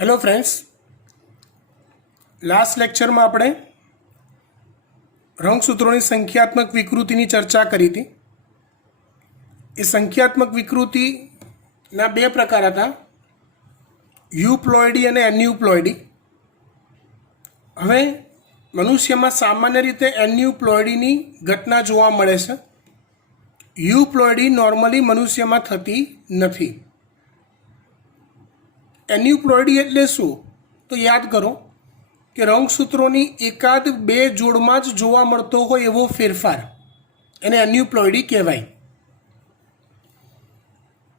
Hello friends, last લેક્ચરમાં આપણે રંગસૂત્રોની સંખ્યાત્મક વિકૃતિની ચર્ચા કરી હતી. એ સંખ્યાત્મક વિકૃતિના બે પ્રકાર હતા, યુપ્લોઇડી અને એન્યુપ્લોઇડી. હવે મનુષ્યમાં સામાન્ય રીતે એન્યુપ્લોઇડીની ઘટના જોવા મળે છે. યુપ્લોઇડી નોર્મલી મનુષ્યમાં થતી નથી. એન્યુપ્લોઇડી એટલે શું? તો યાદ કરો કે રંગસૂત્રોની એકાદ બે જોડમાં જ જોવા મળતો હોય એવો ફેરફાર એને એન્યુપ્લોઇડી કહેવાય.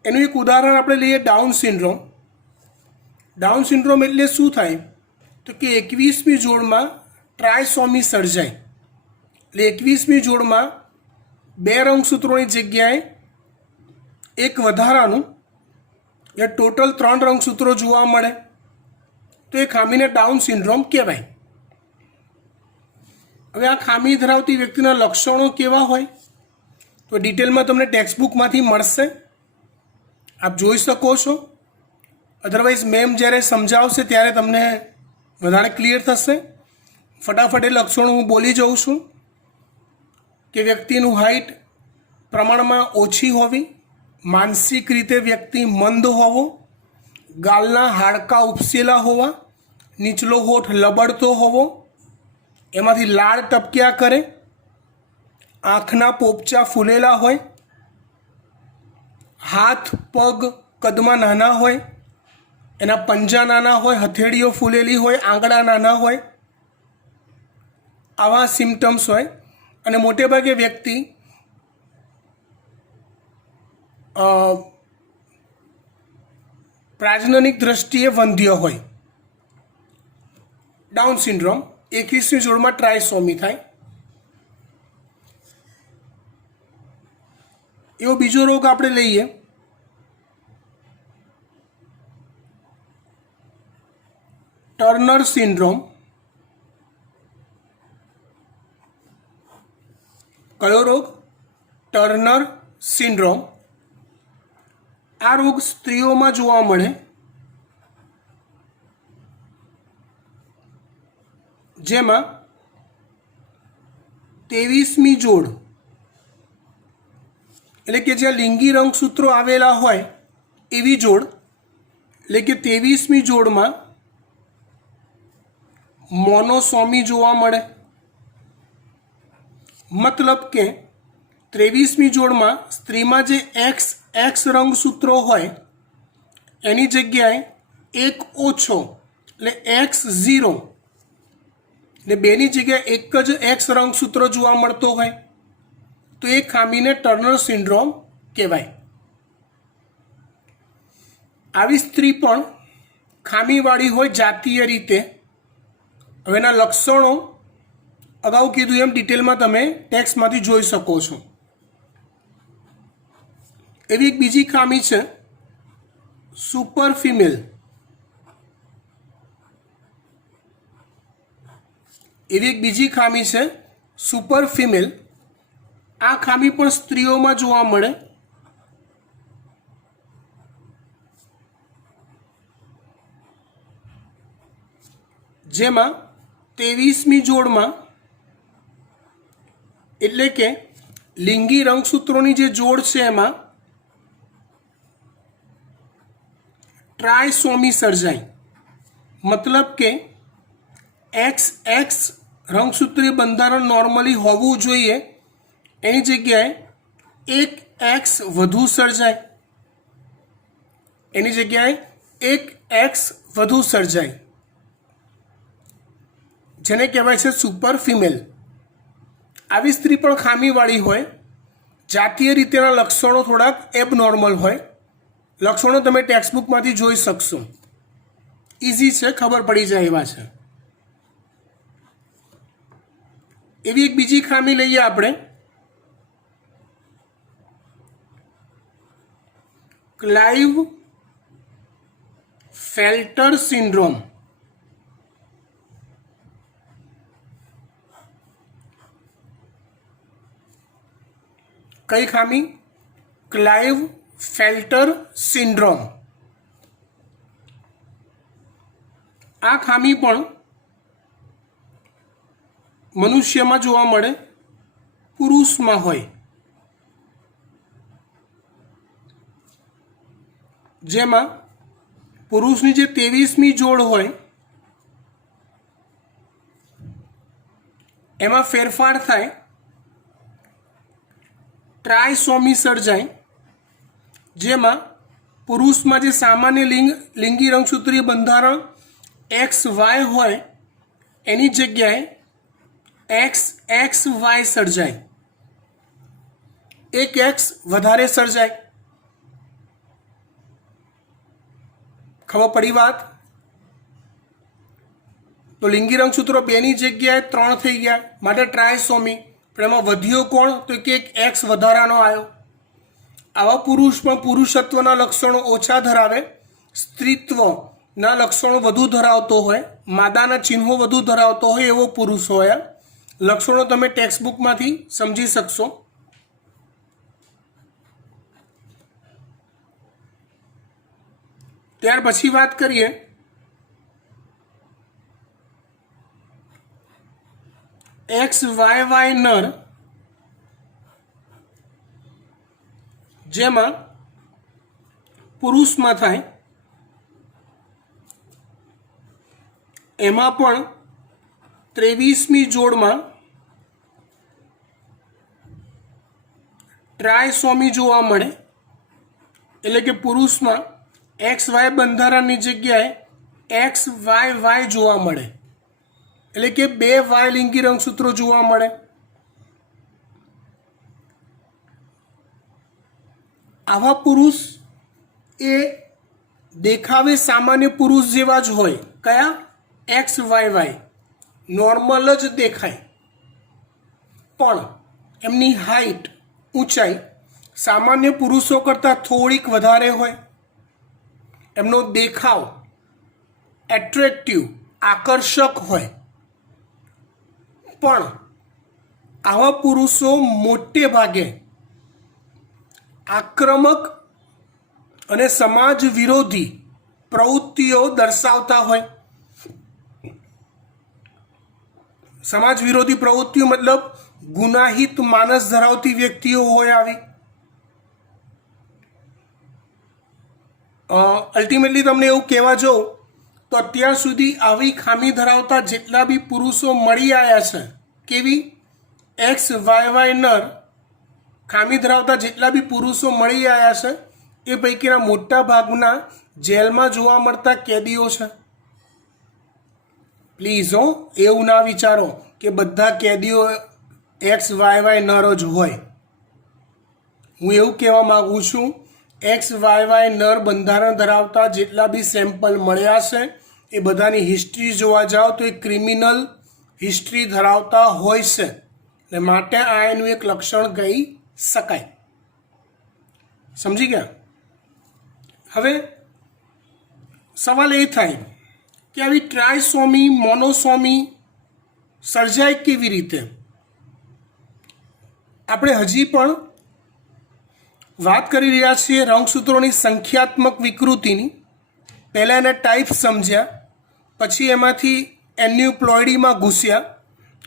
એનું એક ઉદાહરણ આપણે લઈએ, ડાઉન સિન્ડ્રોમ. ડાઉન સિન્ડ્રોમ એટલે શું થાય? તો કે 21મી જોડમાં ટ્રાયસોમી સર્જાય. એટલે 21મી જોડમાં બે રંગસૂત્રોની જગ્યાએ એક વધારાનું એ ટોટલ 3 રંગસૂત્રો જોવા મળે, તો એ ખામીને ડાઉન સિન્ડ્રોમ કહેવાય. હવે આ ખામી ધરાવતી વ્યક્તિના લક્ષણો કેવા હોય તો ડિટેલમાં તમને ટેક્સ્ટબુકમાંથી મળશે, આપ જોઈ શકો છો. અધરવાઇઝ મેમ જ્યારે સમજાવશે ત્યારે તમને વધારે ક્લિયર થશે. ફટાફટ એ લક્ષણો હું બોલી જાઉં છું કે વ્યક્તિનું હાઇટ પ્રમાણમાં ઓછી હોવી, માનસિક રીતે વ્યક્તિ મંદ હોવો, ગાલના હાડકાં ઉપસેલા હોવા, નીચલો હોઠ લબડતો હોવો, એમાંથી લાળ ટપક્યા કરે, આંખના પોપચા ફૂલેલા હોય, હાથ પગ કદમાં નાના હોય, એના પંજા નાના હોય, હથેળીઓ ફૂલેલી હોય, આંગળા નાના હોય, આવા સિમ્ટમ્સ હોય. અને મોટેભાગે વ્યક્તિ પ્રાજનનિક દ્રષ્ટિએ વંધ્ય હોય. ડાઉન સિન્ડ્રોમ 21મી જોડમાં ટ્રાયસોમી થાય. એવો બીજો રોગ આપણે લઈએ, ટર્નર સિન્ડ્રોમ. કયો રોગ? Turner syndrome. આ રોગ સ્ત્રીઓમાં જોવા મળે, જેમાં 23મી જોડ એટલે કે જ્યાં લિંગી રંગસૂત્રો આવેલા હોય એવી જોડ, એટલે કે 23મી જોડમાં મોનોસોમી જોવા મળે. મતલબ કે 23મી જોડમાં સ્ત્રીમાં જે એક્સ રંગસૂત્રો હોય એની જગ્યાએ એક ઓછો એટલે X0, એટલે બેની જગ્યાએ એક જ એક્સ રંગસૂત્ર જોવા મળતો હોય તો એ ખામીને ટર્નર સિન્ડ્રોમ કહેવાય. આવી સ્ત્રી પણ ખામીવાળી હોય જાતીય રીતે. હવે એના લક્ષણો અગાઉ કીધું એમ ડિટેલમાં તમે ટેક્સ્ટમાંથી જોઈ શકો છો. એવી એક બીજી ખામી છે સુપર ફિમેલ. એવી એક બીજી ખામી છે સુપર ફિમેલ. આ ખામી પણ સ્ત્રીઓમાં જોવા મળે. જેમાં 23મી જોડમાં એટલે કે લિંગી રંગસૂત્રોની જે જોડ છે એમાં ટ્રાયસોમી સર્જાય. મતલબ કે XX રંગસૂત્રીય બંધારણ નોર્મલી હોવું જોઈએ એની જગ્યાએ એક X વધુ સર્જાય. એની જગ્યાએ એક X વધુ સર્જાય, જેને કહેવાય છે સુપર ફિમેલ. આવી સ્ત્રી પણ ખામીવાળી હોય, જાતીય રીતેના લક્ષણો થોડાક એબનોર્મલ હોય. લક્ષણો તમે ટેક્સ્ટબુકમાંથી જોઈ શકશો, ઇઝી છે, ખબર પડી જાય એવા છે. એવી એક બીજી ખામી લઈએ આપણે, ક્લાઇવ ફેલ્ટર સિન્ડ્રોમ. કઈ ખામી? Klinefelter syndrome. આ ખામી પણ મનુષ્યમાં જોવા મળે, પુરુષમાં હોય. જેમાં પુરુષની જે 23મી જોડ હોય એમાં ફેરફાર થાય, ટ્રાયસોમી સર્જાય. જેમાં પુરુષમાં જે સામાન્ય લિંગી રંગસૂત્રીય બંધારણ XY હોય એની જગ્યાએ XXY સર્જાય, એક X વધારે સર્જાય. ખબર પડી વાત? તો લિંગી રંગસૂત્રો 2ની જગ્યાએ 3 થઈ ગયા, માટે ટ્રાયસોમી. પણ એમાં વધ્યો કોણ? તો કે એક X વધારાનો આવ્યો. આવા પુરુષ પણ પુરુષત્વના લક્ષણો ઓછા ધરાવે, સ્ત્રીત્વના લક્ષણો વધુ ધરાવતો હોય, માદાના ચિહ્નો વધુ ધરાવતો હોય એવો પુરુષ હોય. લક્ષણો તમે ટેક્સ્ટબુકમાંથી સમજી શકશો. ત્યાર પછી વાત કરીએ XYY નર, જેમાં પુરુષમાં થાય. એમાં પણ 23મી જોડમાં ટ્રાયસોમી જોવા મળે, એટલે કે પુરુષમાં XY બંધારણની જગ્યાએ XYY જોવા મળે, એટલે કે 2 Y લિંગી રંગસૂત્રો જોવા મળે. આવા પુરુષ એ દેખાવે સામાન્ય પુરુષ જેવા જ હોય. કયા? XYY નોર્મલ જ દેખાય, પણ એમની હાઈટ, ઊંચાઈ સામાન્ય પુરુષો કરતાં થોડીક વધારે હોય. એમનો દેખાવ એટ્રેક્ટિવ, આકર્ષક હોય. પણ આવા પુરુષો મોટે ભાગે આક્રમક અને સમાજ વિરોધી પ્રવૃત્તિઓ દર્શાવતા હોય. સમાજ વિરોધી પ્રવૃત્તિઓ મતલબ ગુનાહિત માનસ ધરાવતી વ્યક્તિઓ હોય. આવી અલ્ટિમેટલી તમને એવું કહેવા જાઉં તો અત્યાર સુધી આવી ખામી ધરાવતા જેટલા બી પુરુષો મળી આવ્યા છે, કેવી? XYY નર ખામી ધરાવતા જેટલા બી પુરુષો મળી આવ્યા છે એ પૈકીના મોટા ભાગના જેલમાં જોવા મળતા કેદીઓ છે. પ્લીઝ એવું ના વિચારો કે બધા કેદીઓ XYY નર જ હોય. હું એવું કહેવા માગું છું, XYY નર બંધારણ ધરાવતા જેટલા બી સેમ્પલ મળ્યા છે એ બધાની હિસ્ટ્રી જોવા જાઓ તો એ ક્રિમિનલ હિસ્ટ્રી ધરાવતા હોય છે, એટલે માટે આ એનું એક લક્ષણ કહી શકાય. સમજી ગયા? હવે સવાલ એ થાય કે આવી ટ્રાયસોમી, મોનોસોમી સર્જાય કેવી રીતે? આપણે હજી પણ વાત કરી રહ્યા છીએ રંગસૂત્રોની સંખ્યાત્મક વિકૃતિની. પહેલાં એના ટાઈપ સમજ્યા, પછી એમાંથી એન્યુપ્લોઇડીમાં ઘૂસ્યા.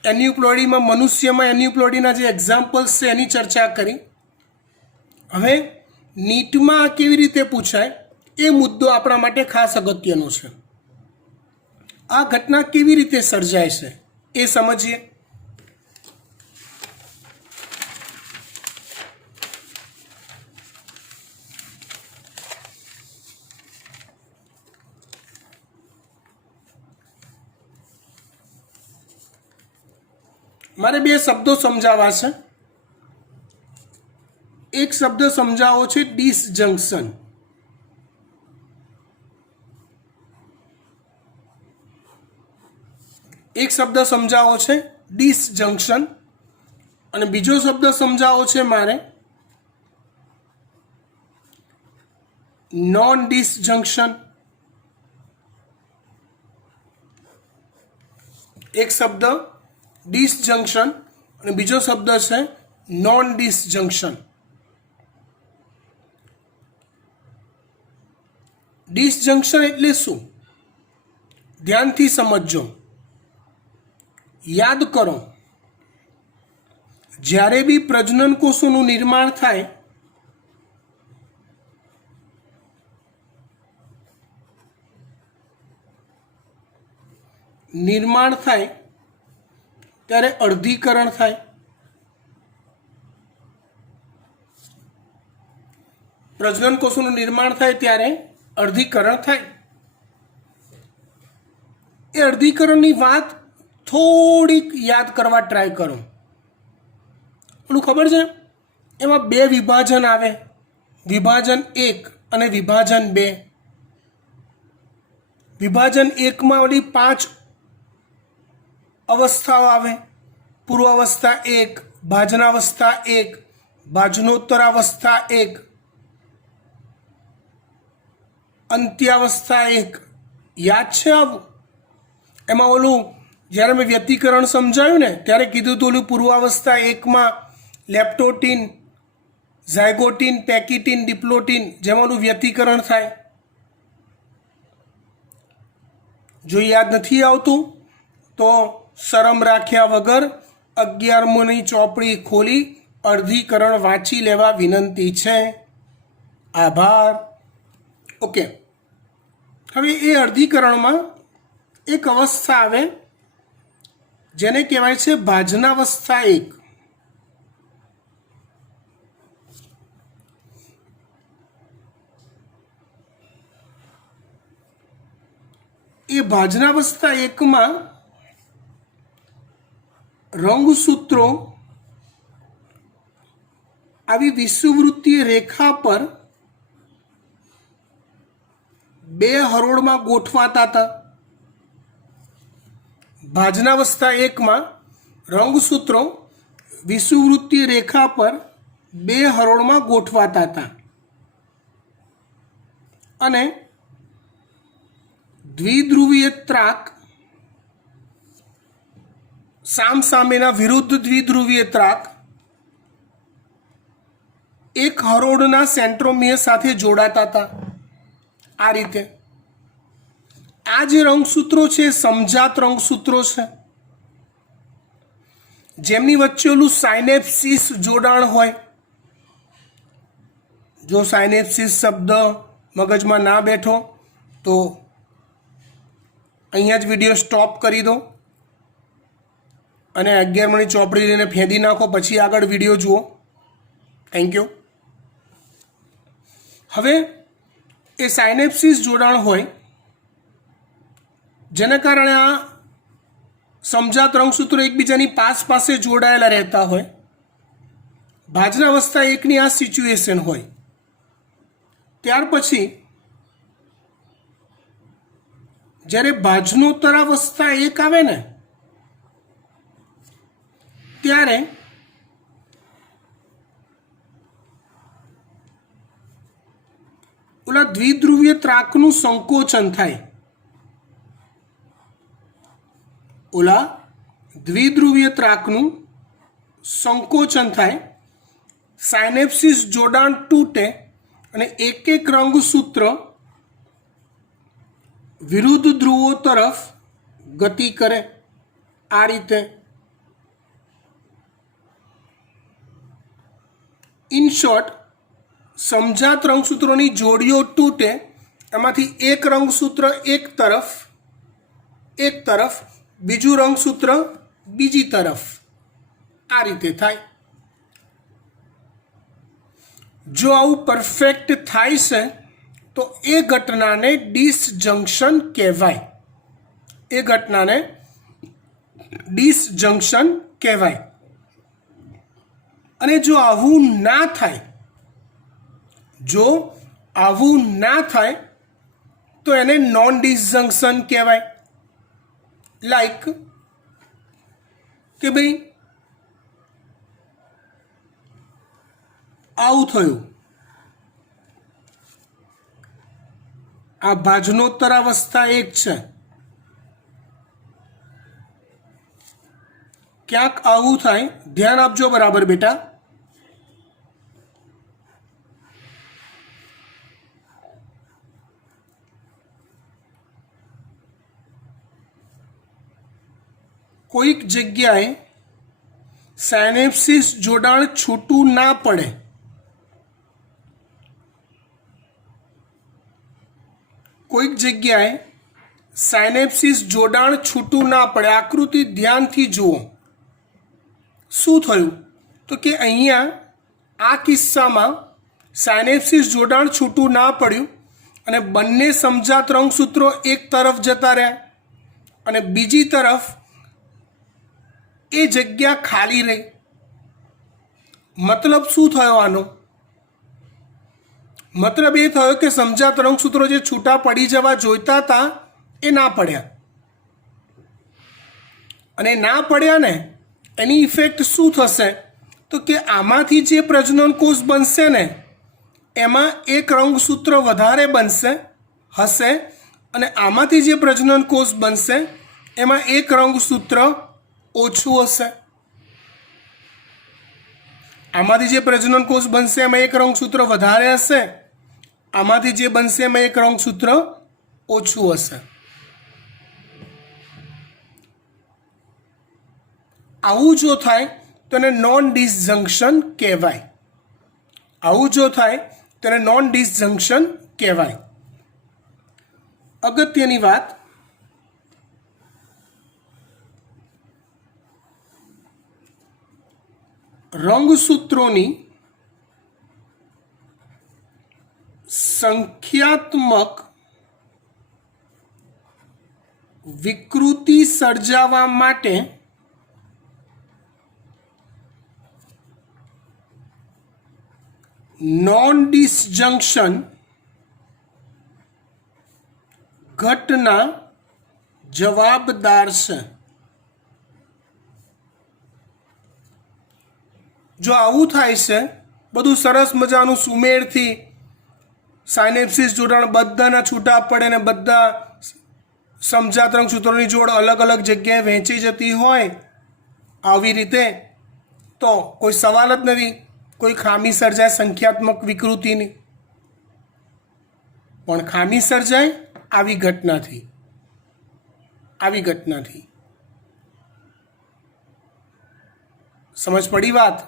એન્યુપ્લોઇડીમાં મનુષ્યમાં એન્યુપ્લોઇડીના જે એક્ઝામ્પલ્સ છે એની ચર્ચા કરી. હવે નીટમાં કેવી રીતે પૂછાય એ મુદ્દો આપણા માટે ખાસ અગત્યનો છે. આ ઘટના કેવી રીતે સર્જાય છે એ સમજીએ. મારે 2 શબ્દો સમજાવવા છે. એક શબ્દ સમજાવો છે ડિસજંક્શન. એક શબ્દ સમજાવો છે ડિસજંક્શન અને બીજો શબ્દ સમજાવો છે મારે નોન ડિસજંક્શન. એક શબ્દ ડિસજંક્શન અને બીજો શબ્દ છે નોન ડિસજંક્શન. ડિસજંક્શન એટલે શું? ધ્યાનથી સમજજો, યાદ કરો, જ્યારે બી પ્રજનન કોષોનું નિર્માણ થાય ત્યારે અર્ધીકરણ થાય. પ્રજનન કોષોનું નિર્માણ થાય ત્યારે અર્ધીકરણ થાય. એ અર્ધીકરણની વાત થોડીક યાદ કરવા ટ્રાય કરો. પેલું ખબર છે, એમાં બે વિભાજન આવે, વિભાજન 1 અને વિભાજન 2. વિભાજન 1માં ઓલી 5 અવસ્થાઓ આવે, પૂર્વાવસ્થા 1, ભાજનાવસ્થા 1, ભાજનોત્તરાવસ્થા 1, અંત્યાવસ્થા 1. યાદ છે આવું? એમાં ઓલું જ્યારે મેં વ્યતિકરણ સમજાવ્યું ને ત્યારે કીધું હતું, ઓલું પૂર્વાવસ્થા 1માં લેપ્ટોટીન, ઝાયગોટીન, પેકિટીન, ડિપ્લોટીન, જેમાં ઓલું વ્યતિકરણ થાય. જો યાદ નથી આવતું તો શરમ રાખ્યા વગર 11મોની ચોપડી ખોલી અર્ધીકરણ વાંચી લેવા વિનંતી છે. આભાર. ઓકે, હવે એ અર્ધીકરણમાં એક અવસ્થા આવે જેને કહેવાય છે ભાજનાવસ્થા 1. એ ભાજનાવસ્થા 1માં રંગસૂત્રો આવી વિષુવવૃત્તીય રેખા પર 2 હરોળમાં ગોઠવાતા હતા. ભાજનાવસ્થા 1માં રંગસૂત્રો વિષુવવૃત્તીય રેખા પર 2 હરોળમાં ગોઠવાતા હતા અને દ્વિધ્રુવીય ત્રાક સામસામેના વિરુદ્ધ દ્વિધ્રુવીય ત્રાક એક હરોળના સેન્ટ્રોમિયર સાથે જોડાતા હતા. આ રીતે આ જે રંગસૂત્રો છે સમજાત રંગસૂત્રો છે, જેમની વચ્ચે ઓલું સાયનેપ્સિસ જોડાણ હોય. જો સાયનેપ્સિસ શબ્દ મગજમાં ના બેઠો તો અહીંયા જ વિડીયો સ્ટોપ કરી દો અને 11મોની ચોપડી લઈને ફેંદી નાખો, પછી આગળ વિડીયો જુઓ. Thank you. હવે એ સાયનેપ્સિસ જોડાણ હોય જેના કારણે આ સમજાત રંગસૂત્રો એકબીજાની પાસે જોડાયેલા રહેતા હોય. ભાજનાવસ્થા 1ની આ સિચ્યુએશન હોય. ત્યાર પછી જ્યારે ભાજનોત્તરાવસ્થા 1 આવે ને ત્યારે ઓલા દ્વિધ્રુવીય ત્રાકનું સંકોચન થાય. ઓલા દ્વિધ્રુવીય ત્રાકનું સંકોચન થાય, સાયનેપ્સિસ જોડાણ તૂટે અને એક રંગસૂત્ર વિરુદ્ધ ધ્રુવો તરફ ગતિ કરે. આ રીતે ઇન શોર્ટ, સમજાત રંગસૂત્રોની જોડીઓ તૂટે, એમાંથી એક રંગસૂત્ર એક તરફ, બીજું રંગસૂત્ર બીજી તરફ. આ રીતે થાય. જો આવું પરફેક્ટ થાય છે તો એ ઘટનાને ડિસજંક્શન કહેવાય. અને જો આવું ના થાય, તો એને નોન ડિસજંક્શન કહેવાય. લાઈક કે ભાઈ આવું થયું, આ ભાજનોત્તરાવસ્થા 1 છે, ક્યાંક આવું થાય. ધ્યાન આપજો બરાબર બેટા. કોઈક જગ્યાએ સાયનેપ્સિસ જોડાણ છૂટું ના પડે, કોઈક જગ્યાએ સાયનેપ્સિસ જોડાણ છૂટું ના પડે. આકૃતિ ધ્યાનથી જુઓ. શું થયું તો કે અહીંયા આ કિસ્સામાં સાયનેપ્સિસ જોડાણ છૂટું ના પડ્યું અને બંને સમજાત રંગસૂત્રો એક તરફ જતા રહ્યા અને બીજી તરફ એ જગ્યા ખાલી રહી. મતલબ શું થયો આનો? મતલબ એ થયો કે સમજાત રંગસૂત્રો જે છૂટા પડી જવા જોઈતા હતા એ ના પડ્યા, અને ના પડ્યા ને એની ઇફેક્ટ શું થશે તો કે આમાંથી જે પ્રજનન કોષ બનશે ને એમાં એક રંગસૂત્ર વધારે હશે અને આમાંથી જે પ્રજનન કોષ બનશે એમાં એક રંગસૂત્ર ઓછું હશે. આમાંથી જે પ્રજનન કોષ બનશે એમાં એક રંગસૂત્ર વધારે હશે, આમાંથી જે બનશે એમાં એક રંગસૂત્ર ઓછું હશે. આવું જો થાય તો એને નોન ડિસજંક્શન કહેવાય. આવું જો થાય તો એને નોન ડિસજંક્શન કહેવાય. અગત્યની વાત, રંગસૂત્રોની સંખ્યાત્મક વિકૃતિ સર્જાવા માટે નોન ડિસજંક્શન ઘટના જવાબદાર છે. જો આવું થાય છે, બધું સરસ મજાનું સુમેળથી સાયનેપ્સિસ જોડાણ બધાના છૂટા પડે ને બધા સમજાત રંગસૂત્રોની જોડ અલગ અલગ જગ્યાએ વહેંચી જતી હોય આવી રીતે, તો કોઈ સવાલ જ નથી કોઈ ખામી સર્જાય સંખ્યાત્મક વિકૃતિની. પણ ખામી સર્જાય આવી ઘટનાથી. સમજ પડી વાત?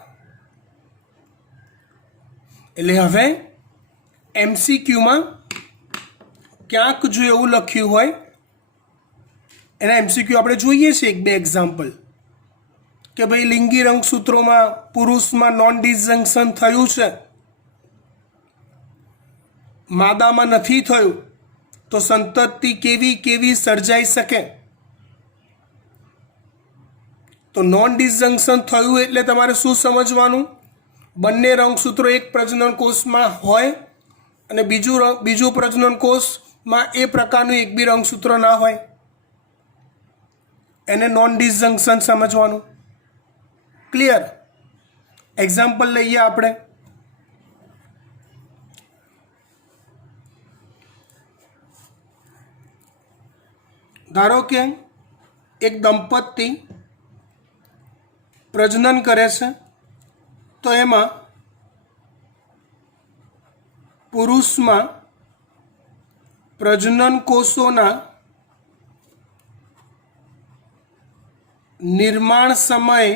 એટલે હવે એમસીક્યુમાં ક્યાંક જો એવું લખ્યું હોય, એના એમસીક્યુ આપણે જોઈએ છીએ એક બે એક્ઝામ્પલ, કે ભાઈ લિંગી રંગસૂત્રોમાં પુરુષમાં નોન ડિસજંક્શન થયું છે, માદામાં નથી થયું, તો સંતતિ કેવી સર્જાઈ શકે? તો નોન ડિસજંક્શન થયું એટલે તમારે શું સમજવાનું? બંને રંગસૂત્રો એક પ્રજનન કોષમાં હોય અને બીજું પ્રજનન કોષમાં એ પ્રકારનું એક બી રંગસૂત્ર ના હોય, એને નોન ડિસજંક્શન સમજવાનું. ક્લિયર? એક્ઝામ્પલ લઈએ આપણે. ધારો કે એક દંપતી પ્રજનન કરે છે, તો એમાં પુરુષમાં પ્રજનન કોષોના નિર્માણ સમયે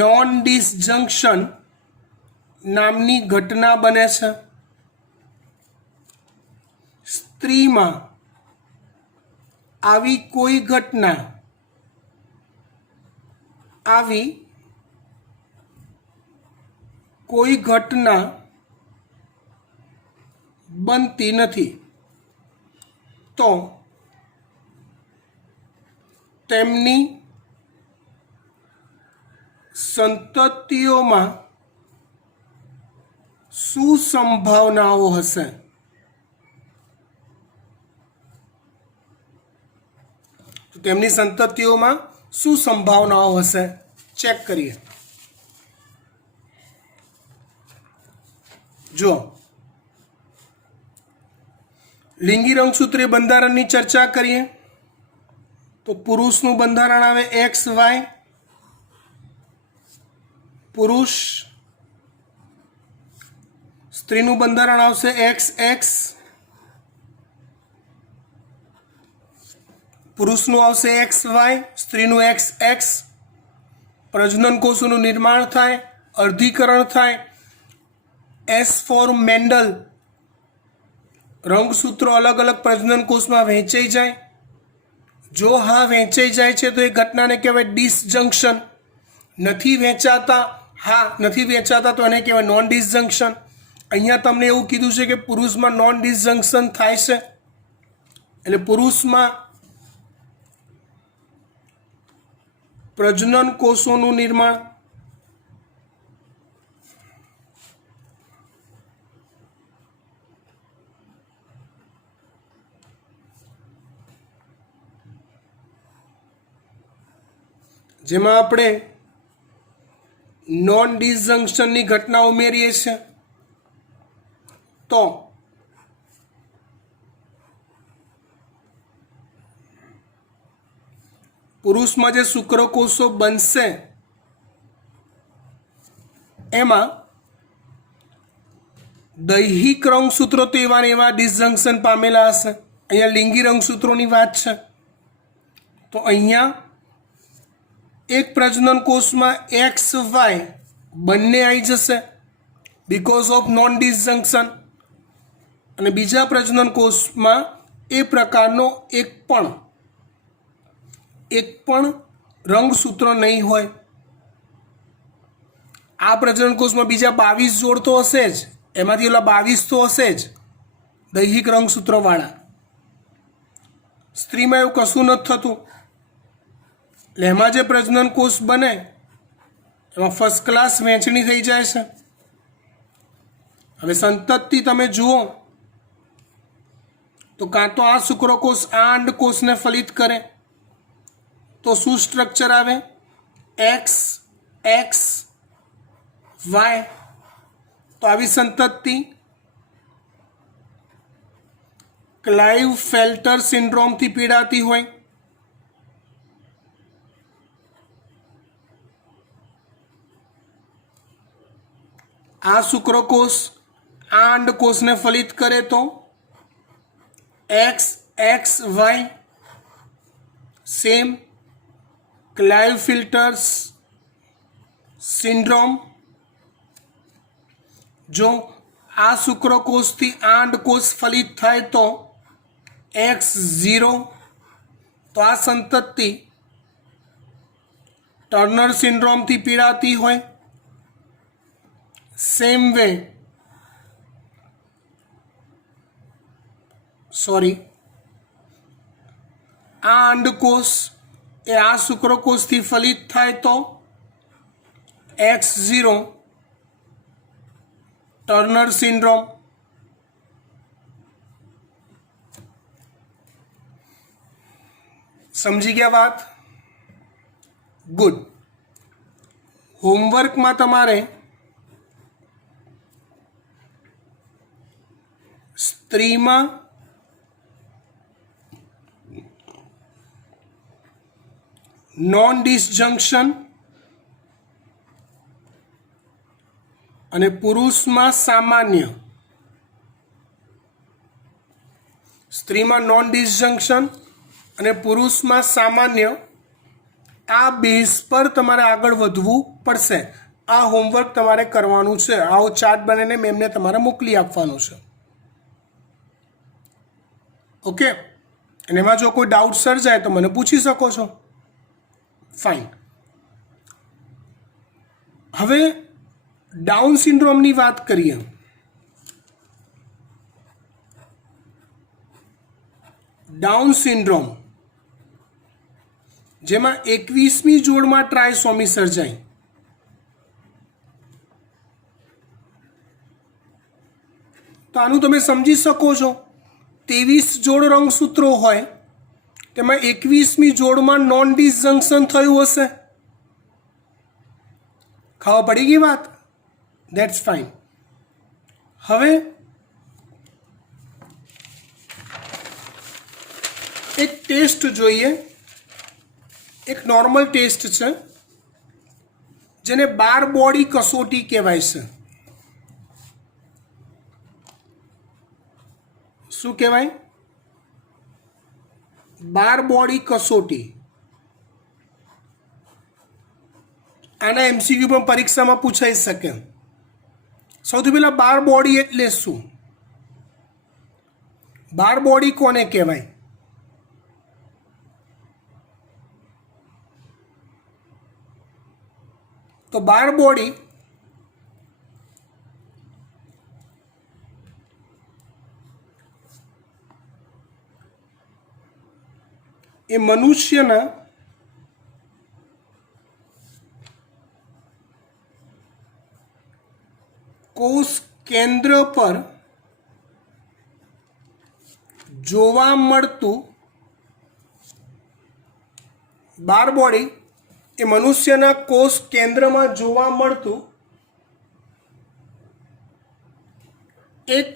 નોન ડિસજંક્શન નામની ઘટના બને છે. સ્ત્રીમાં આવી કોઈ ઘટના બનતી નથી, તો તેમની સંતતિઓમાં શું સંભાવનાઓ હશે? તેમની સંતતિઓમાં શું સંભાવનાઓ હશે? ચેક કરીએ. જો લિંગી રંગસૂત્રીય બંધારણની ચર્ચા કરીએ તો પુરુષનું બંધારણ આવે XY, પુરુષ. સ્ત્રીનું બંધારણ આવશે XX, પુરુષનું આવશે XY, સ્ત્રીનું XX. પ્રજનન કોષોનું નિર્માણ થાય, અર્ધીકરણ થાય. S ફોર મેન્ડલ, રંગસૂત્રો અલગ અલગ પ્રજનન કોષમાં વહેંચાઈ જાય. જો હા વહેંચાઈ જાય છે તો એ ઘટનાને કહેવાય ડિસજંક્શન. નથી વહેંચાતા, હા નથી વહેંચાતા તો એને કહેવાય નોન ડિસજંક્શન. અહીંયા તમને એવું કીધું છે કે પુરુષમાં નોન ડિસજંક્શન થાય છે, એટલે પુરુષમાં પ્રજનન કોષોનું નિર્માણ, જેમાં આપણે નોન ડિસજંક્શનની ઘટના ઉમેરીએ છીએ તો પુરુષમાં જે શુક્રકોષો બનશે એમાં દૈહિક રંગસૂત્રો તો એવા ને એવા ડિસજંક્શન પામેલા હશે. અહીંયા લિંગી રંગસૂત્રોની વાત છે તો અહીંયા એક પ્રજનન કોષમાં XY બંને આવી જશે બીકોઝ ઓફ નોન ડિસજંક્શન, અને બીજા પ્રજનન કોષમાં એ પ્રકારનો એક પણ રંગસૂત્ર નહીં હોય. આ પ્રજનન કોષમાં બીજા 22 જોડ તો હશે જ, એમાંથી ઓલા 22 તો હશે જ દૈહિક રંગસૂત્રવાળા. સ્ત્રીમાં એવું કશું નથી થતું, એટલે એમાં જે પ્રજનન કોષ બને એમાં ફર્સ્ટ ક્લાસ વહેંચણી થઈ જાય છે. હવે સંતતિ તમે જુઓ તો કાં તો આ શુક્રકોષ આ અંડકોષને ફલિત કરે તો શું સ્ટ્રક્ચર આવે? X X Y. તો આવી સંતતિ ક્લાઇવફેલ્ટર સિન્ડ્રોમથી પીડાતી હોય. આ શુક્રકોષ આ અંડકોષને ફલિત કરે તો XXY સેમ ક્લાઇવફિલ્ટર સિન્ડ્રોમ. જો આ શુક્રકોષથી આ અંડકોષ ફલિત થાય તો X0. તો આ સંતતિ ટર્નર સિન્ડ્રોમથી પીડાતી હોય. સેમ વે આ અંડકોષ એ આ શુક્રકોષથી ફલિત થાય તો X0 ટર્નર સિન્ડ્રોમ. સમજી ગયા વાત? ગુડ. હોમવર્કમાં તમારે સ્ત્રીમાં નોન ડિસજંક્શન અને પુરુષમાં સામાન્ય. સ્ત્રીમાં નોન ડિસજંક્શન અને પુરુષમાં સામાન્ય, આ બેઝ પર તમારે આગળ વધવું પડશે. આ હોમવર્ક તમારે કરવાનું છે. આવો ચાર્ટ બનાવીને મેમને તમારે મોકલી આપવાનું છે. ઓકે, અને એમાં જો કોઈ ડાઉટ સર્જાય તો મને પૂછી શકો છો. ફાઇન. હવે ડાઉન સિન્ડ્રોમની વાત કરીએ. ડાઉન સિન્ડ્રોમ જેમાં 21મી જોડમાં ટ્રાયસોમી સર્જાય. તો આનું તમે સમજી શકો છો. 23 જોડ રંગસૂત્રો હોય તેમાં 21મી જોડમાં નોન ડિસજંક્શન થયું હશે. ખબર પડી ગઈ વાત? That's fine. હવે એક ટેસ્ટ જોઈએ. એક નોર્મલ ટેસ્ટ છે જેને બાર બોડી કસોટી કહેવાય છે. શું કહેવાય? બાર બોડી કસોટી, આના MCQ પણ પરીક્ષામાં પૂછાઈ શકે. સૌથી પહેલાં બાર બોડી એટલે શું? બાર બોડી કોને કહેવાય? તો બાર બોડી એ મનુષ્યના કોષ કેન્દ્ર પર જોવા મળતું, બાર બોડી એ મનુષ્યના કોષ કેન્દ્રમાં જોવા મળતું એક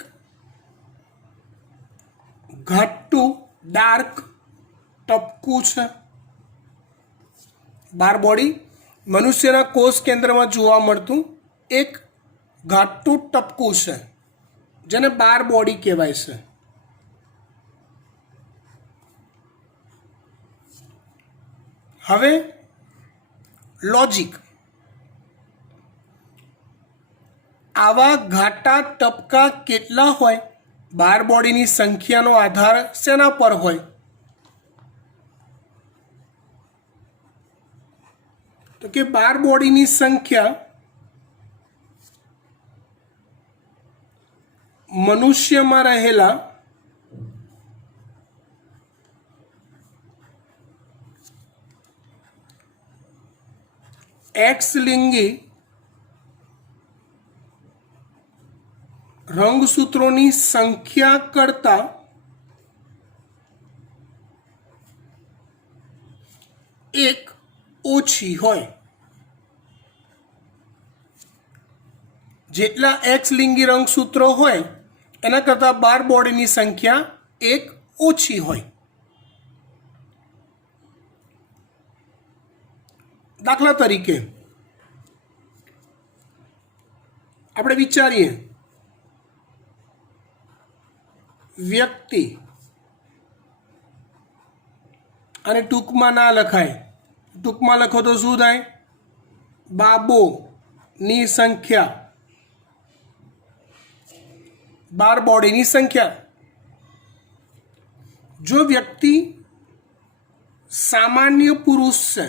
ઘાટું ડાર્ક ટપકું છે. બાર બોડી મનુષ્યના કોષ કેન્દ્રમાં જોવા મળતું એક ઘાટું ટપકું છે, જેને બાર બોડી કહેવાય છે. હવે લોજિક, આવા ઘાટા ટપકા કેટલા હોય? બાર બોડીની સંખ્યાનો આધાર શેના પર હોય? તો કે બાર બોડીની સંખ્યા મનુષ્યમાં રહેલા એક્સ લિંગી રંગસૂત્રોની સંખ્યા કરતાં એક ઓછી હોય. જેટલા એક્સ લિંગી રંગસૂત્રો હોય એના કરતાં બાર બોડીની સંખ્યા એક ઓછી હોય. દાખલા તરીકે આપણે વિચારીએ, વ્યક્તિ, અને ટૂંકમાં ના લખાય, ટૂંકમાં લખો તો શું થાય? બાબોની સંખ્યા, બાર બોડીની સંખ્યા. જો વ્યક્તિ સામાન્ય પુરુષ છે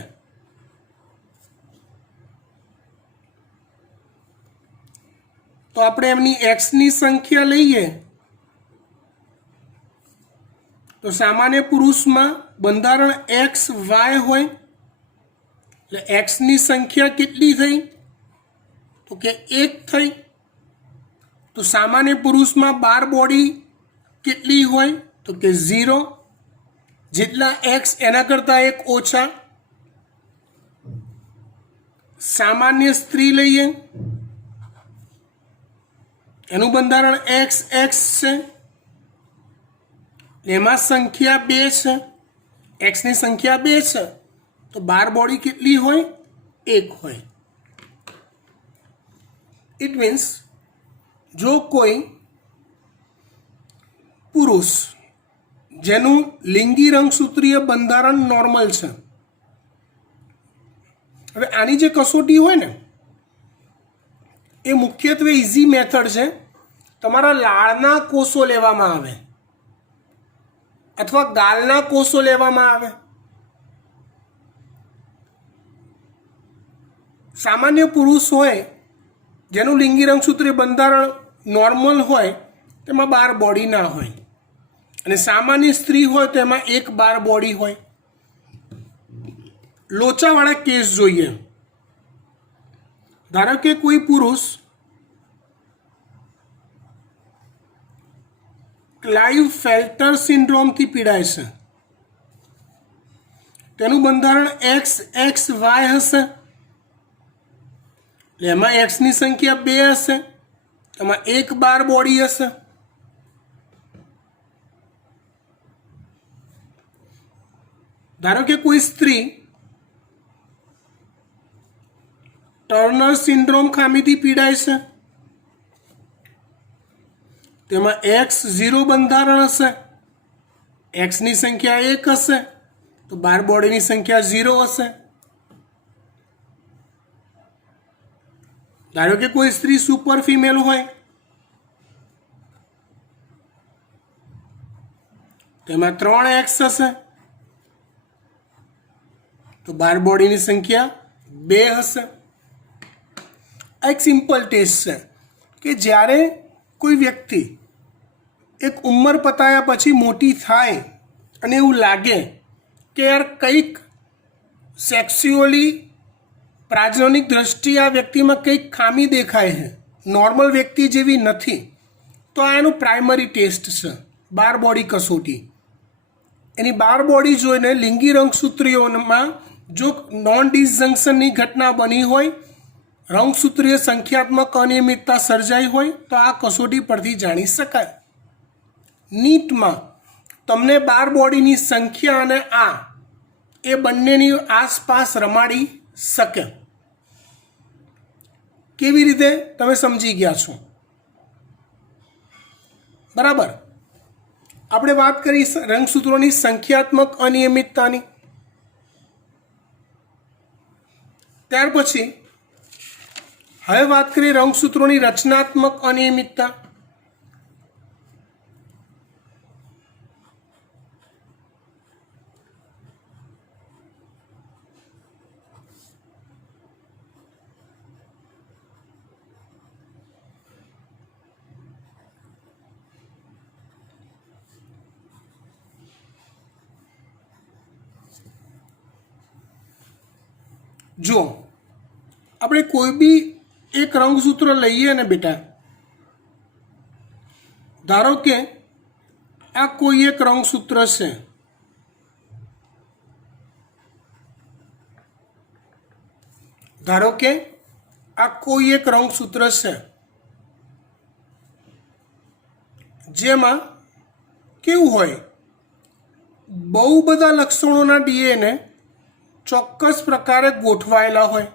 તો આપણે એમની એક્સની સંખ્યા લઈએ તો સામાન્ય પુરુષમાં બંધારણ એક્સ વાય હોય, એટલે એક્સની સંખ્યા કેટલી થઈ? તો કે એક થઈ. તો સામાન્ય પુરુષમાં બાર બોડી કેટલી હોય? તો કે 0. જેટલા એક્સ એના કરતાં એક ઓછા. સામાન્ય સ્ત્રી લઈએ, એનું બંધારણ એક્સ એક્સ છે, એમાં સંખ્યા 2 છે, એક્સની સંખ્યા 2 છે, તો બાર બોડી કેટલી હોય? 1 હોય. ઇટ મીન્સ જો કોઈ પુરુષ જેનું લિંગી રંગસૂત્રીય બંધારણ નોર્મલ છે, હવે આની જે કસોટી હોય ને એ મુખ્યત્વે ઇઝી મેથડ છે. તમારા લાળના કોષો લેવામાં આવે અથવા ગાલના કોષો લેવામાં આવે. સામાન્ય પુરુષ હોય જેનું લિંગી રંગસૂત્રીય બંધારણ નોર્મલ હોય તેમાં બાર બોડી ના હોય, અને સામાન્ય સ્ત્રી હોય તો એમાં એક બાર બોડી હોય. લોચાવાળા કેસ જોઈએ. ધારો કે કોઈ પુરુષ ક્લાઇવફેલ્ટર સિન્ડ્રોમથી પીડાય છે, તેનું બંધારણ એક્સ એક્સ વાય હશે, એમાં એક્સની સંખ્યા 2 હશે, એમાં એક બાર બોડી હશે. ધારો કે કોઈ સ્ત્રી ટર્નર સિન્ડ્રોમ ખામીથી પીડાય છે, તેમાં એક્સ 0 બંધારણ હશે, एक्सनी संख्या 1 हशे तो बार बॉडीनी संख्या 0 हशे। धारो कि कोई स्त्री सुपर फीमेल होय तो एमां 3x हशे तो बार बॉडीनी संख्या 2 हशे। आ एक सिंपल टेस्ट है कि જ્યારે કોઈ વ્યક્તિ એક ઉંમર પતાયા પછી મોટી થાય અને એવું લાગે કે યાર કંઈક સેક્સ્યુઅલી પ્રાજનનિક દ્રષ્ટિએ આ વ્યક્તિમાં કંઈક ખામી દેખાય છે, નોર્મલ વ્યક્તિ જેવી નથી, તો આ એનું પ્રાઇમરી ટેસ્ટ છે બાર બોડી કસોટી। એની બાર બોડી જોઈને લિંગી રંગસૂત્રીઓમાં જો નોન ડિસજંક્શનની ઘટના બની હોય, રંગસૂત્રીય સંખ્યાત્મક અનિયમિતતા સર્જાઈ હોય તો આ કસોટી પરથી જાણી શકાય। નીટમાં તમને બાર બોડીની સંખ્યા અને આ એ બંનેની આસપાસ રમાડી શકે। કેવી રીતે તમે સમજી ગયા છો બરાબર। આપણે વાત કરી રંગસૂત્રોની સંખ્યાત્મક અનિયમિતતાની, ત્યાર પછી હવે વાત કરીએ રંગસૂત્રોની રચનાત્મક અનિયમિતતા। જો આપણે કોઈ બી એક રંગસૂત્ર લઈએ ને બેટા, ધારો કે આ કોઈ એક રંગસૂત્ર છે, ધારો કે આ કોઈ એક રંગસૂત્ર છે જેમાં કેવું હોય બહુ બધા લક્ષણોના ડીએનએ ચોક્કસ પ્રકારે ગોઠવાયેલા હોય।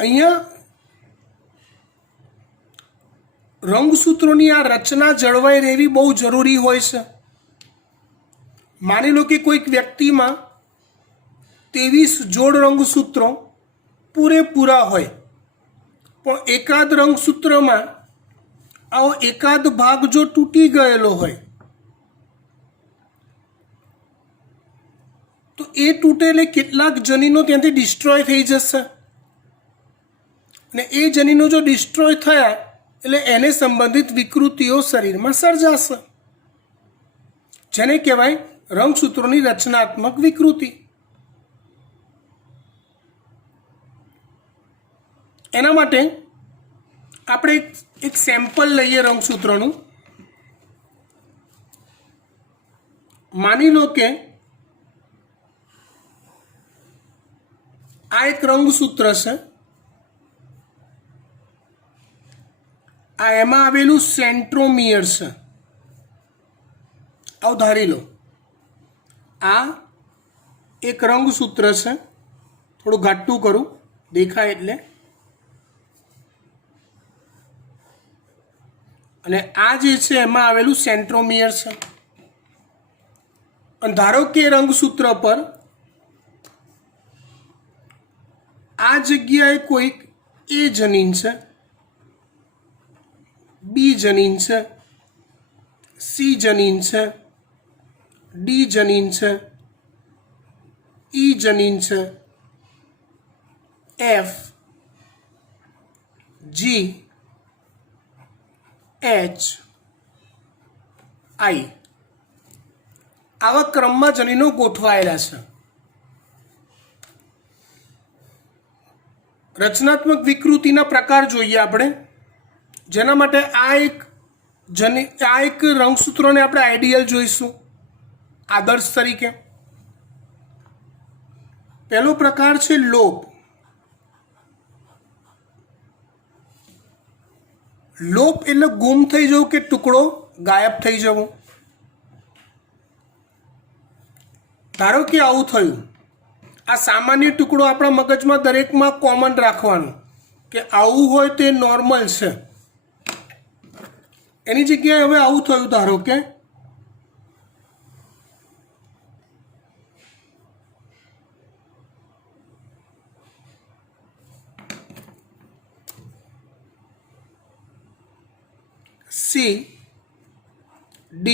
અહીંયા રંગસૂત્રોની આ રચના જળવાઈ રહેવી બહુ જરૂરી હોય છે। માની લો કે કોઈક વ્યક્તિમાં 23 જોડ રંગસૂત્રો પૂરેપૂરા હોય પણ એકાદ રંગસૂત્રમાં આવો એકાદ ભાગ જો તૂટી ગયેલો હોય તો એ તૂટે એટલે કેટલાક જનીનો ત્યાંથી ડિસ્ટ્રોય થઈ જશે અને એ જનીનો જો ડિસ્ટ્રોય થયા એટલે એને સંબંધિત વિકૃતિઓ શરીરમાં સર્જાશે, જેને કહેવાય રંગસૂત્રોની રચનાત્મક વિકૃતિ। એના માટે આપણે એક સેમ્પલ લઈએ રંગસૂત્રનું। માની લો કે આ એક રંગસૂત્ર છે, આ એમાં આવેલું સેન્ટ્રોમિયર છે। આવું ધારી લો આ એક રંગસૂત્ર છે, થોડું ઘાટું કરું દેખાય એટલે, અને આ જે છે એમાં આવેલું સેન્ટ્રોમિયર છે। અને ધારો કે રંગસૂત્ર પર આ જગ્યાએ કોઈક એ જનીન છે, બી જનીન છે, સી જનીન છે, ડી જનીન છે, ઈ જનીન છે, એફ, જી, એચ, આઈ આવા ક્રમમાં જનીનો ગોઠવાયેલા છે। રચનાત્મક વિકૃતિના પ્રકાર જોઈએ આપણે, જેના માટે આ એક રંગસૂત્રોને આપણે આઈડિયલ જોઈશું આદર્શ તરીકે। પહેલો પ્રકાર છે લોપ। લોપ એટલે ગુમ થઈ જવું કે ટુકડો ગાયબ થઈ જવો। ધારો કે આવું થયું, આ સામાન્ય ટુકડો આપણા મગજમાં દરેકમાં કોમન રાખવાનો કે આવું હોય તે નોર્મલ છે, એની જગ્યાએ હવે આવું થયું, ધારો કે C D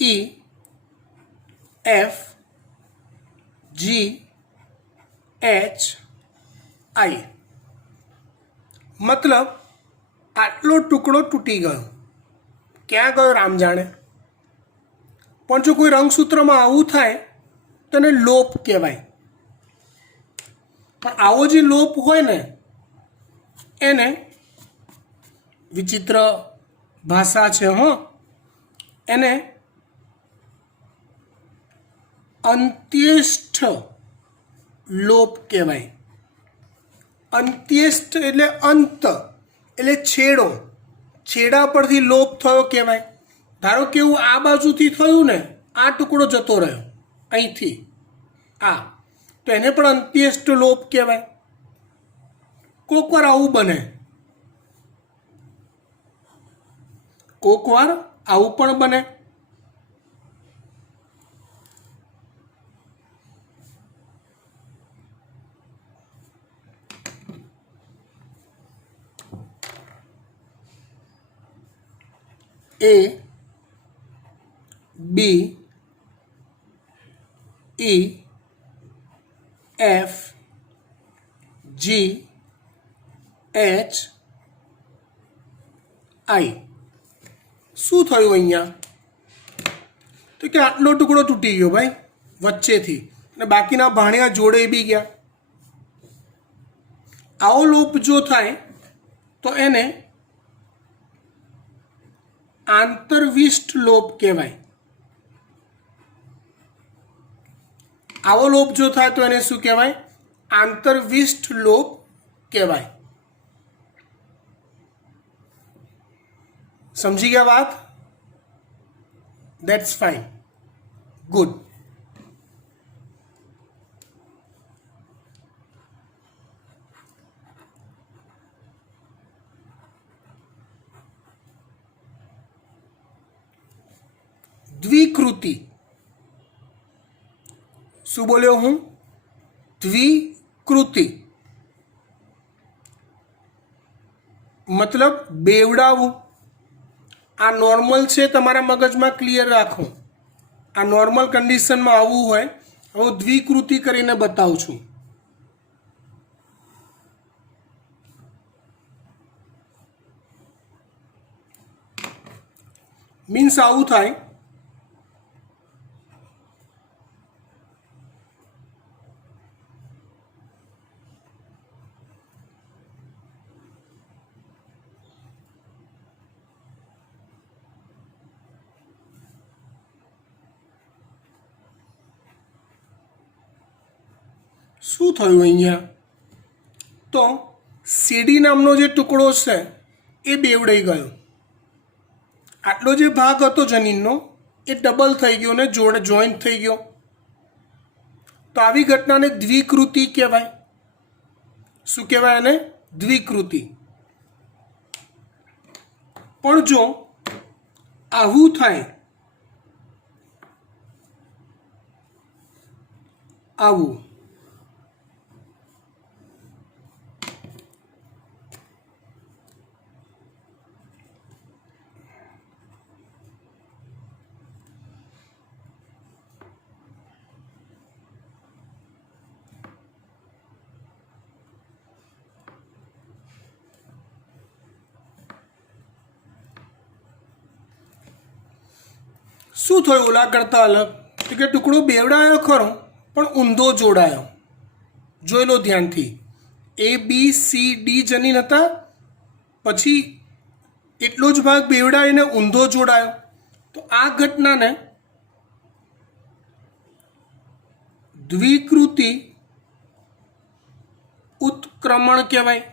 E F G H I, મતલબ આટલો ટુકડો તૂટી ગયો. ક્યાં ગયો રામ જાણે. પણ જો કોઈ રંગસૂત્રમાં આવું થાય તો એને લોપ કહેવાય. પણ આવો જે લોપ હોય ને એને વિચિત્ર ભાષા છે એને અંત્યેષ્ઠ લોપ કહેવાય. અંત્યેષ્ઠ એટલે અંત, એટલે છેડો, છેડા પરથી લોપ થયો કહેવાય. ધારો કે એવું આ બાજુથી થયું ને, આ ટુકડો જતો રહ્યો અહીંથી આ, તો એને પણ અંત્યેષ્ઠ લોપ કહેવાય. કોક વાર આવું બને, કોક વાર આવું પણ બને. A B E F G H I. શું થયું અહીંયા? તો કે આટલો ટુકડો તૂટી ગયો ભાઈ વચ્ચેથી, અને બાકીના ભાણિયા જોડે બી ગયા. આવો લોપ જો થાય તો એને આંતરવિષ્ટ લોપ કહેવાય. આવો લોપ જો થાય તો એને શું કહેવાય? આંતરવિષ્ટ લોપ કહેવાય. સમજી ગયા વાત? That's fine, good. દ્વિકૃતિ. શું બોલ્યો હું? દ્વિકૃતિ મતલબ બેવડાવું. આ નોર્મલ છે, તમારા મગજમાં ક્લિયર રાખો. આ નોર્મલ કન્ડિશનમાં આવવું હોય, હું દ્વિકૃતિ કરીને બતાવું છું. મીન્સ આવું થાય. શું થયું અહીંયા? તો સીડી નામનો જે ટુકડો છે એ બેવડાઈ ગયો. આટલો જે ભાગ હતો જનીનનો એ ડબલ થઈ ગયો ને જોડે જોઈન્ટ થઈ ગયો. તો આવી ઘટનાને દ્વિકૃતિ કહેવાય. શું કહેવાય એને? દ્વિકૃતિ. પણ જો આવું થાય, આવું, શું થયું ઓલા કરતાં અલગ? તો કે ટુકડો બેવડાયો ખરો પણ ઊંધો જોડાયો. જોઈ લો ધ્યાનથી. ABCD જનીન હતા, પછી એટલો જ ભાગ બેવડાઈને ઊંધો જોડાયો. તો આ ઘટનાને દ્વિકૃતિ ઉત્ક્રમણ કહેવાય.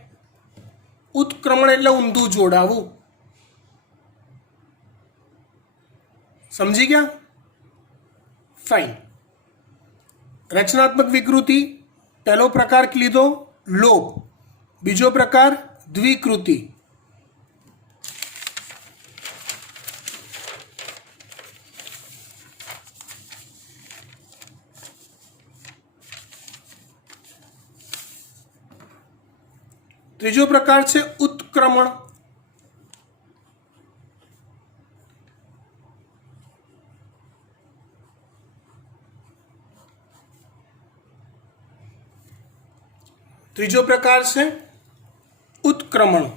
ઉત્ક્રમણ એટલે ઊંધું જોડાવું. સમજી ગયા? ફાઇન. રચનાત્મક વિકૃતિ પહેલો પ્રકાર લીધો લોપ, બીજો પ્રકાર દ્વિકૃતિ. ત્રીજો પ્રકાર છે ઉત્ક્રમણ. ત્રીજો પ્રકાર છે ઉત્ક્રમણ.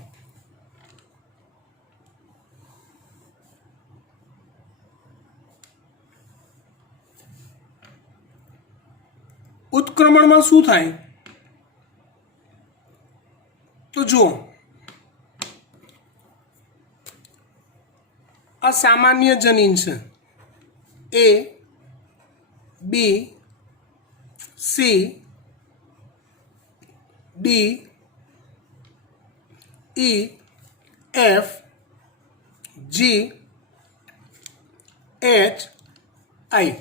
ઉત્ક્રમણમાં શું થાય તો જુઓ, આ સામાન્ય જનીન છે. A B C D E F G H I.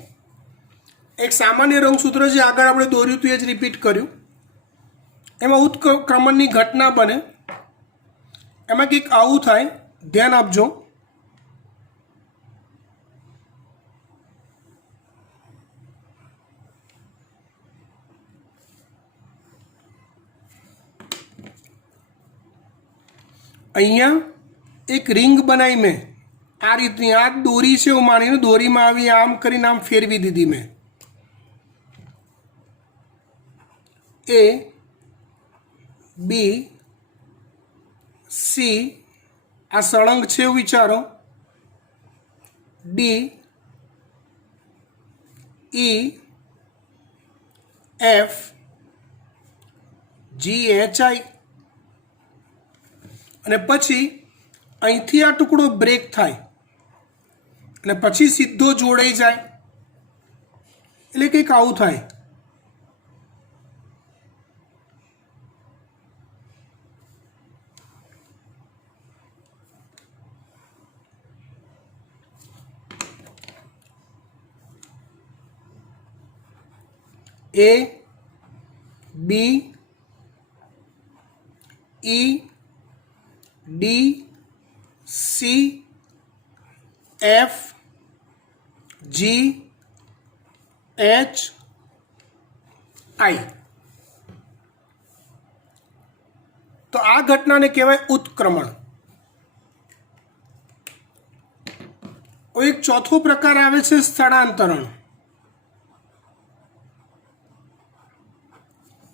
એક સામાન્ય રંગસૂત્ર જે આગળ આપણે દોર્યું હતું એ જ રિપીટ કર્યું. એમાં ઉત્ક્રમણની ઘટના બને. એમાં કંઈક આવું થાય, ધ્યાન આપજો. અહીંયા એક રિંગ બનાવી મેં આ રીતની. આ દોરી છે એવું માનીને દોરીમાં આવી આમ કરીને આમ ફેરવી દીધી મેં. એ બી સી આ સળંગ છે એવું વિચારો. D E F G H I. અને પછી અહીંથી આ ટુકડો બ્રેક થાય અને પછી સીધો જોડાઈ જાય. એટલે કંઈક આવું થાય. A B E D C F G H I. તો આ ઘટનાને કહેવાય ઉત્ક્રમણ. એક ચોથો પ્રકાર આવે છે સ્થળાંતરણ.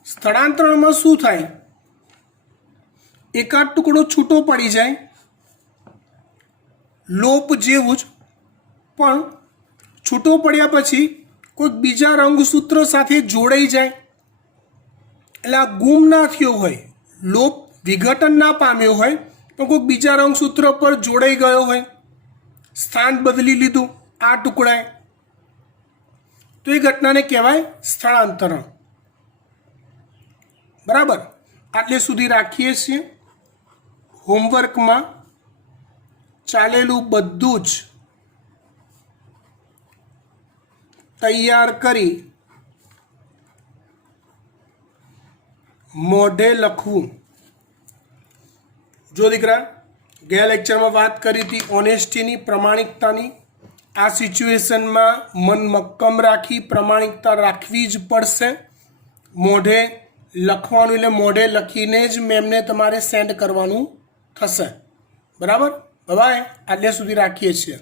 સ્થળાંતરણમાં શું થાય, એકાદ ટુકડો છૂટો પડી જાય, લોપ જેવું જ, પણ છૂટો પડ્યા પછી કોઈક બીજા રંગસૂત્ર સાથે જોડાઈ જાય. એટલે આ ગુમ ના થયો હોય, લોપ વિઘટન ના પામ્યો હોય, પણ કોઈક બીજા રંગસૂત્ર પર જોડાઈ ગયો હોય, સ્થાન બદલી લીધું આ ટુકડાએ, તો એ ઘટનાને કહેવાય સ્થળાંતરણ. બરાબર, આટલે સુધી રાખીએ છીએ. હોમવર્કમાં ચાલેલું બધું જ તૈયાર કરી મોઢે લખવું. જો દીકરા, ગયા લેક્ચરમાં વાત કરી હતી ઓનેસ્ટીની, પ્રમાણિકતાની. આ સિચ્યુએશનમાં મન મક્કમ રાખી પ્રમાણિકતા રાખવી જ પડશે. મોઢે લખવાનું, એટલે મોઢે લખીને જ મેમને તમારે સેન્ડ કરવાનું થશે. બરાબર, બાય. આટલે સુધી રાખીએ છીએ.